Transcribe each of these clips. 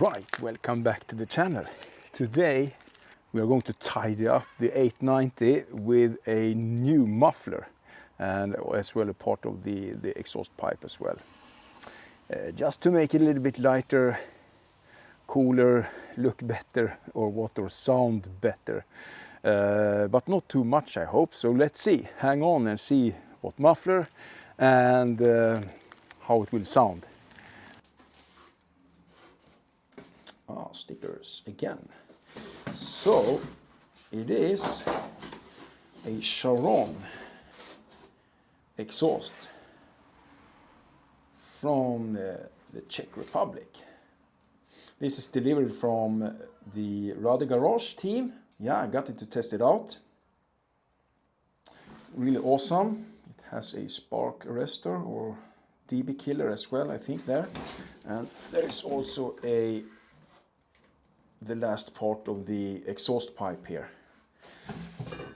Right, welcome back to the channel. Today we are going to tidy up the 890 with a new muffler and as well a part of the exhaust pipe as well. Just to make it a little bit lighter, cooler, look better or sound better. But not too much, I hope. So let's see, hang on and see what muffler and how it will sound. Stickers again. So it is a Sharon Exhaust from the Czech Republic. This is delivered from the Rade garage team. Yeah, I got it to test it out. Really awesome. It has a spark arrestor or DB killer as well, I think there. And there is also the last part of the exhaust pipe here.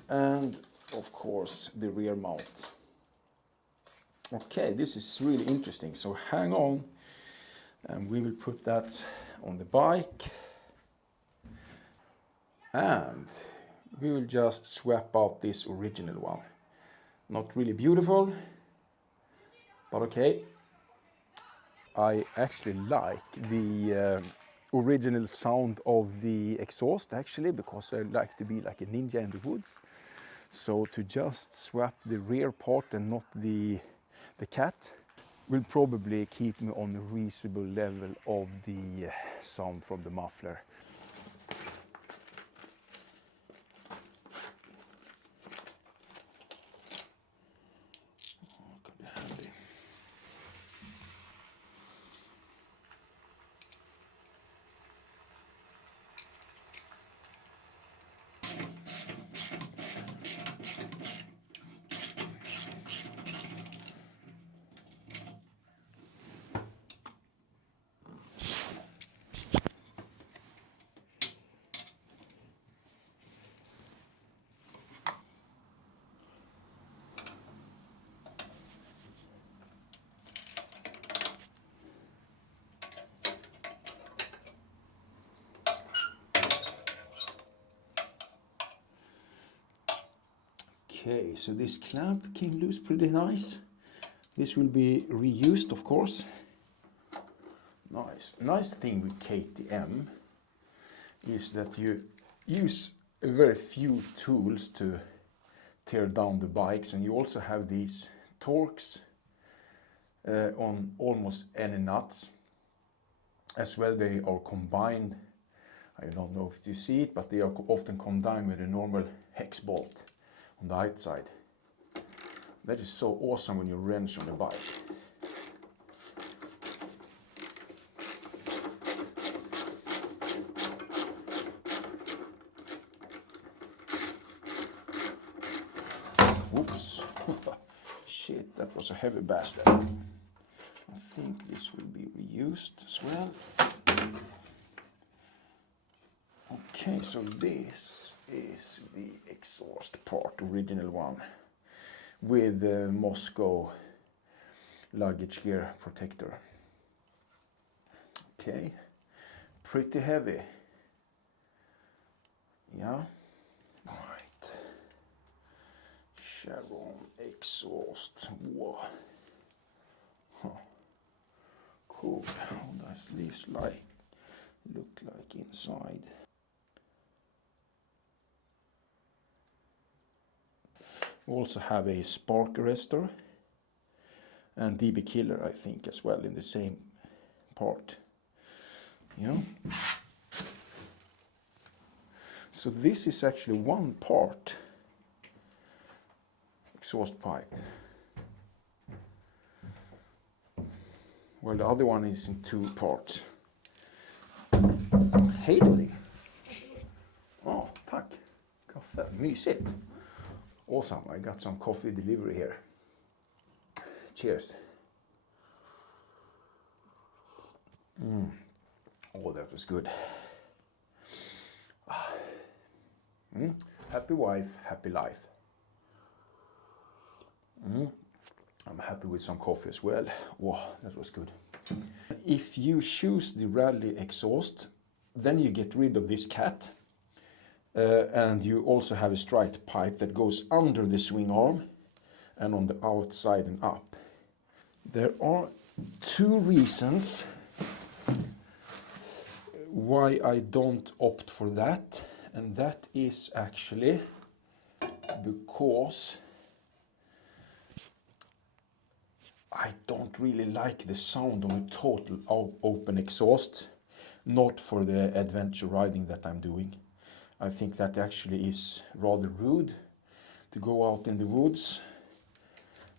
And of course the rear mount. Okay, this is really interesting. So hang on and we will put that on the bike. And we will just swap out this original one. Not really beautiful, but okay. I actually like the original sound of the exhaust actually, because I like to be like a ninja in the woods. So to just swap the rear part and not the cat will probably keep me on a reasonable level of the sound from the muffler. Okay, so this clamp came loose pretty nice. This will be reused, of course. Nice thing with KTM is that you use very few tools to tear down the bikes, and you also have these torques on almost any nuts. As well, they are combined. I don't know if you see it, but they are often combined with a normal hex bolt on the outside. That is so awesome when you wrench on the bike. Oops. Shit, that was a heavy bastard. I think this will be reused as well. Okay, so this is the exhaust part, original one, with the Moscow luggage gear protector. Okay, pretty heavy. Yeah, right. Sharon Exhaust. Whoa. Huh. Cool. How does this look like inside? We also have a spark arrestor and DB killer, I think, as well in the same part. Yeah. So this is actually one part exhaust pipe. Well, the other one is in two parts. Hej Dolly! Ja, tack. Kaffe, mysigt. Awesome, I got some coffee delivery here. Cheers. Oh, that was good. Happy wife, happy life. I'm happy with some coffee as well. Wow, that was good. If you choose the Rade exhaust, then you get rid of this cat. And you also have a striped pipe that goes under the swing arm and on the outside and up. There are two reasons why I don't opt for that, and that is actually because I don't really like the sound of a total open exhaust, not for the adventure riding that I'm doing. I think that actually is rather rude to go out in the woods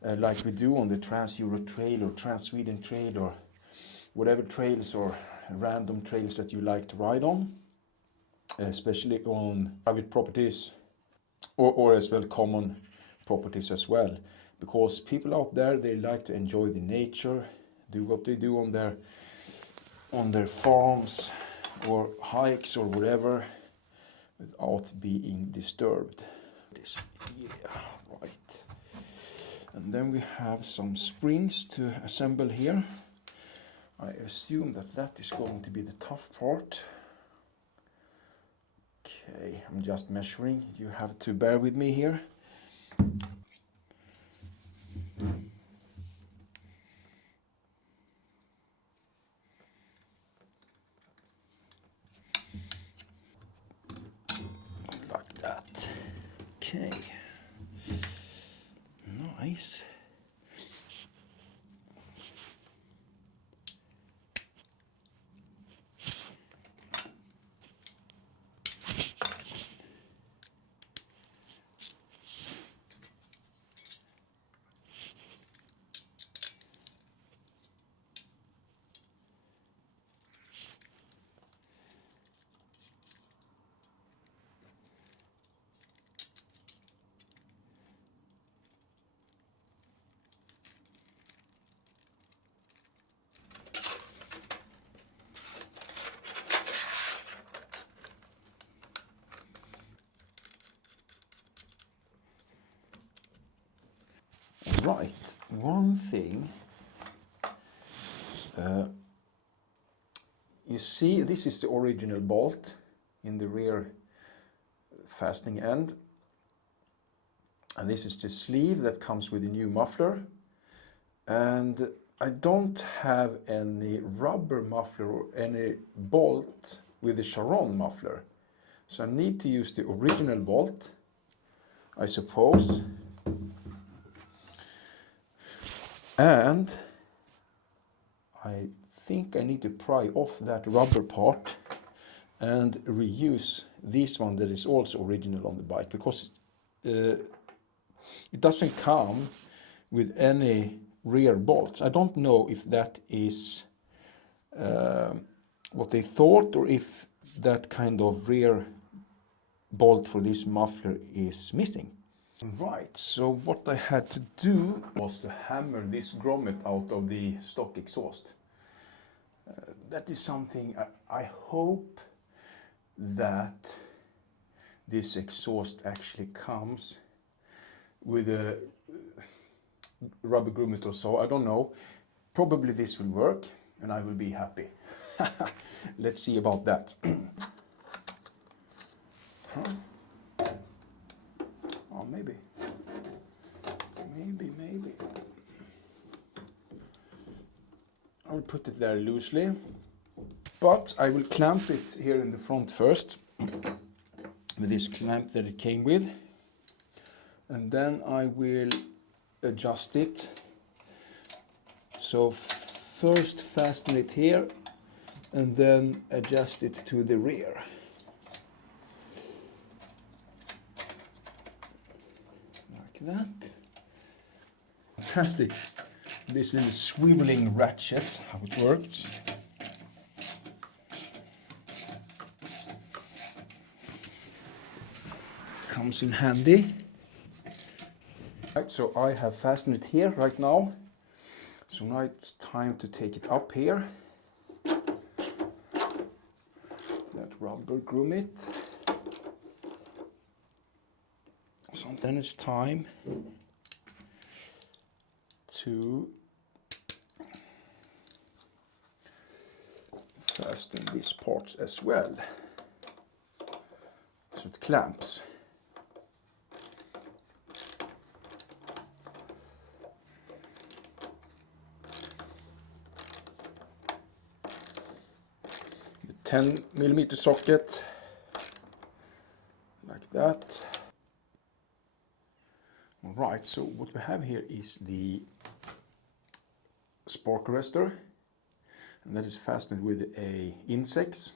like we do on the Trans-Euro Trail or Trans-Sweden Trail or whatever trails or random trails that you like to ride on, especially on private properties or as well common properties as well, because people out there, they like to enjoy the nature, do what they do on their farms or hikes or whatever without being disturbed. This, yeah, right. And then we have some springs to assemble here. I assume that is going to be the tough part. Okay, I'm just measuring. You have to bear with me here. Like that. Okay. Nice. Right, one thing, you see this is the original bolt in the rear fastening end, and this is the sleeve that comes with the new muffler, and I don't have any rubber muffler or any bolt with the Sharon muffler, so I need to use the original bolt, I suppose. And I think I need to pry off that rubber part and reuse this one that is also original on the bike, because it doesn't come with any rear bolts. I don't know if that is what they thought, or if that kind of rear bolt for this muffler is missing. Right, so what I had to do was to hammer this grommet out of the stock exhaust. That is something I hope that this exhaust actually comes with a rubber grommet or so, I don't know. Probably this will work and I will be happy. Let's see about that. Huh? Oh, maybe. I'll put it there loosely, but I will clamp it here in the front first with this clamp that it came with, and then I will adjust it. So first fasten it here and then adjust it to the rear. Like that. Fantastic. This little swiveling ratchet, how it works. Comes in handy. Right, so I have fastened it here right now. So now it's time to take it up here. That rubber grommet. So then it's time to fasten these parts as well, so it clamps. The 10mm socket, like that. Alright, so what we have here is the spark arrestor, and that is fastened with a insex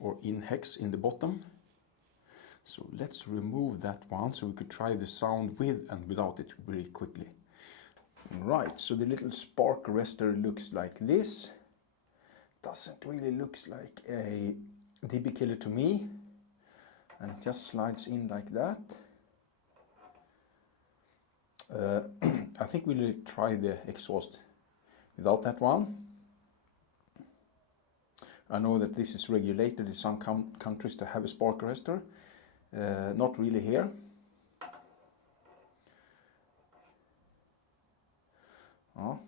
or in-hex in the bottom. So let's remove that one so we could try the sound with and without it really quickly. Right, so the little spark arrestor looks like this. Doesn't really looks like a DB killer to me, and it just slides in like that. I think we'll try the exhaust without that one. I know that this is regulated in some countries to have a spark arrestor. Not really here. Oh,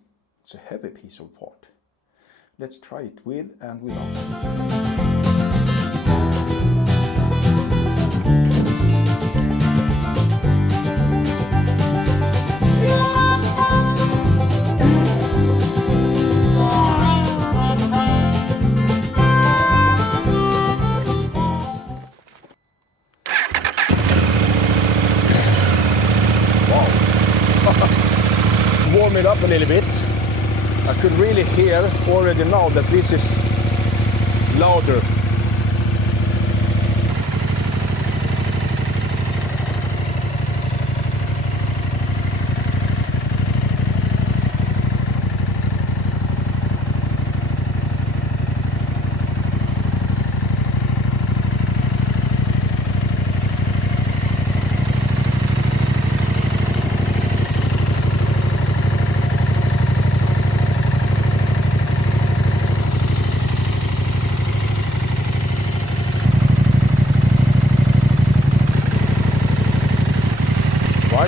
it's a heavy piece of part. Let's try it with and without. Warm it up a little bit. I could really hear already now that this is louder.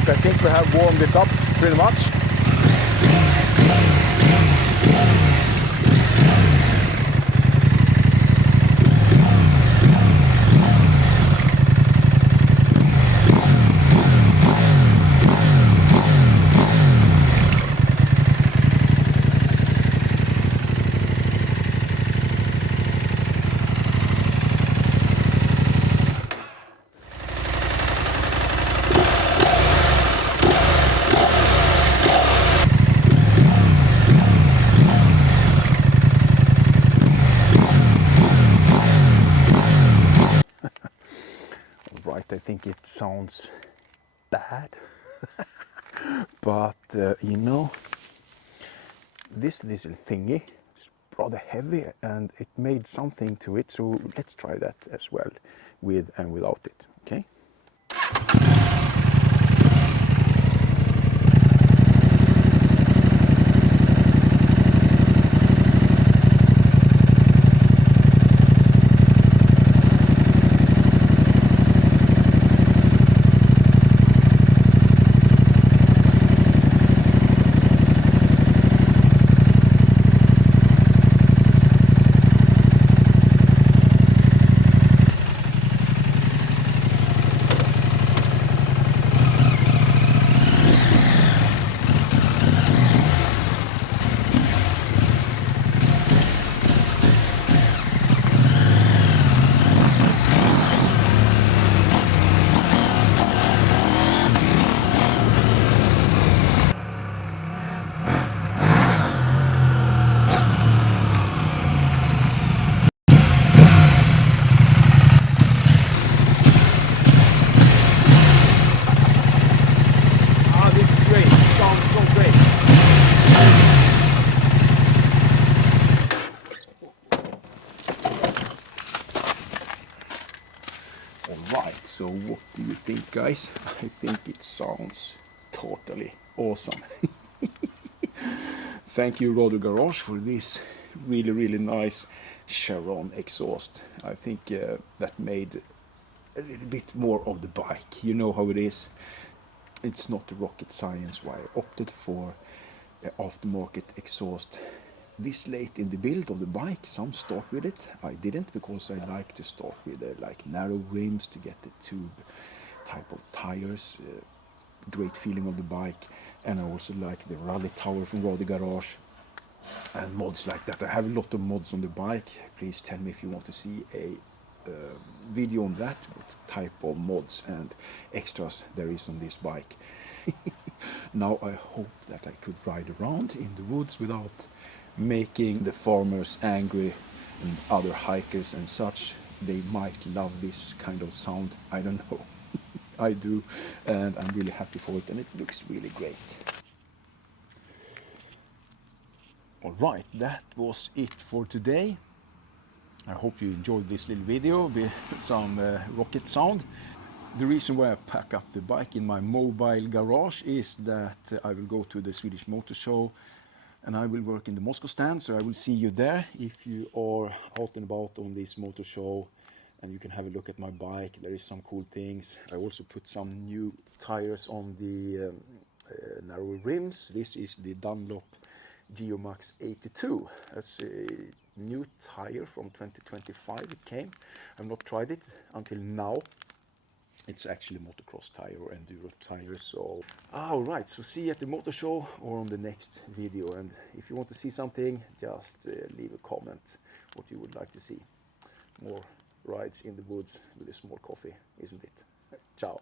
I think we have warmed it up pretty much. I think it sounds bad, but you know, this little thingy is rather heavy and it made something to it, so let's try that as well with and without it, okay? Alright, so what do you think, guys? I think it sounds totally awesome. Thank you, Rade Garage, for this really nice Sharon Exhaust. I think that made a little bit more of the bike. You know how it is. It's not rocket science why I opted for aftermarket exhaust this late in the build of the bike. Some start with it. I didn't, because I like to start with like narrow rims to get the tube type of tires. Great feeling of the bike. And I also like the rally tower from Rade garage and mods like that. I have a lot of mods on the bike. Please tell me if you want to see a video on that, what type of mods and extras there is on this bike. Now I hope that I could ride around in the woods without making the farmers angry and other hikers and such. They might love this kind of sound, I don't know. I do, and I'm really happy for it, and it looks really great. Alright, that was it for today. I hope you enjoyed this little video with some rocket sound. The reason why I pack up the bike in my mobile garage is that I will go to the Swedish Motor Show and I will work in the Moscow stand, so I will see you there if you are out and about on this motor show, and you can have a look at my bike. There is some cool things. I also put some new tires on the narrow rims. This is the Dunlop Geomax 82. That's a new tire from 2025 it came. I've not tried it until now. It's actually a motocross tire or enduro tire. So alright, so see you at the motor show or on the next video. And if you want to see something, just leave a comment what you would like to see. More rides in the woods with a small coffee, isn't it? Ciao.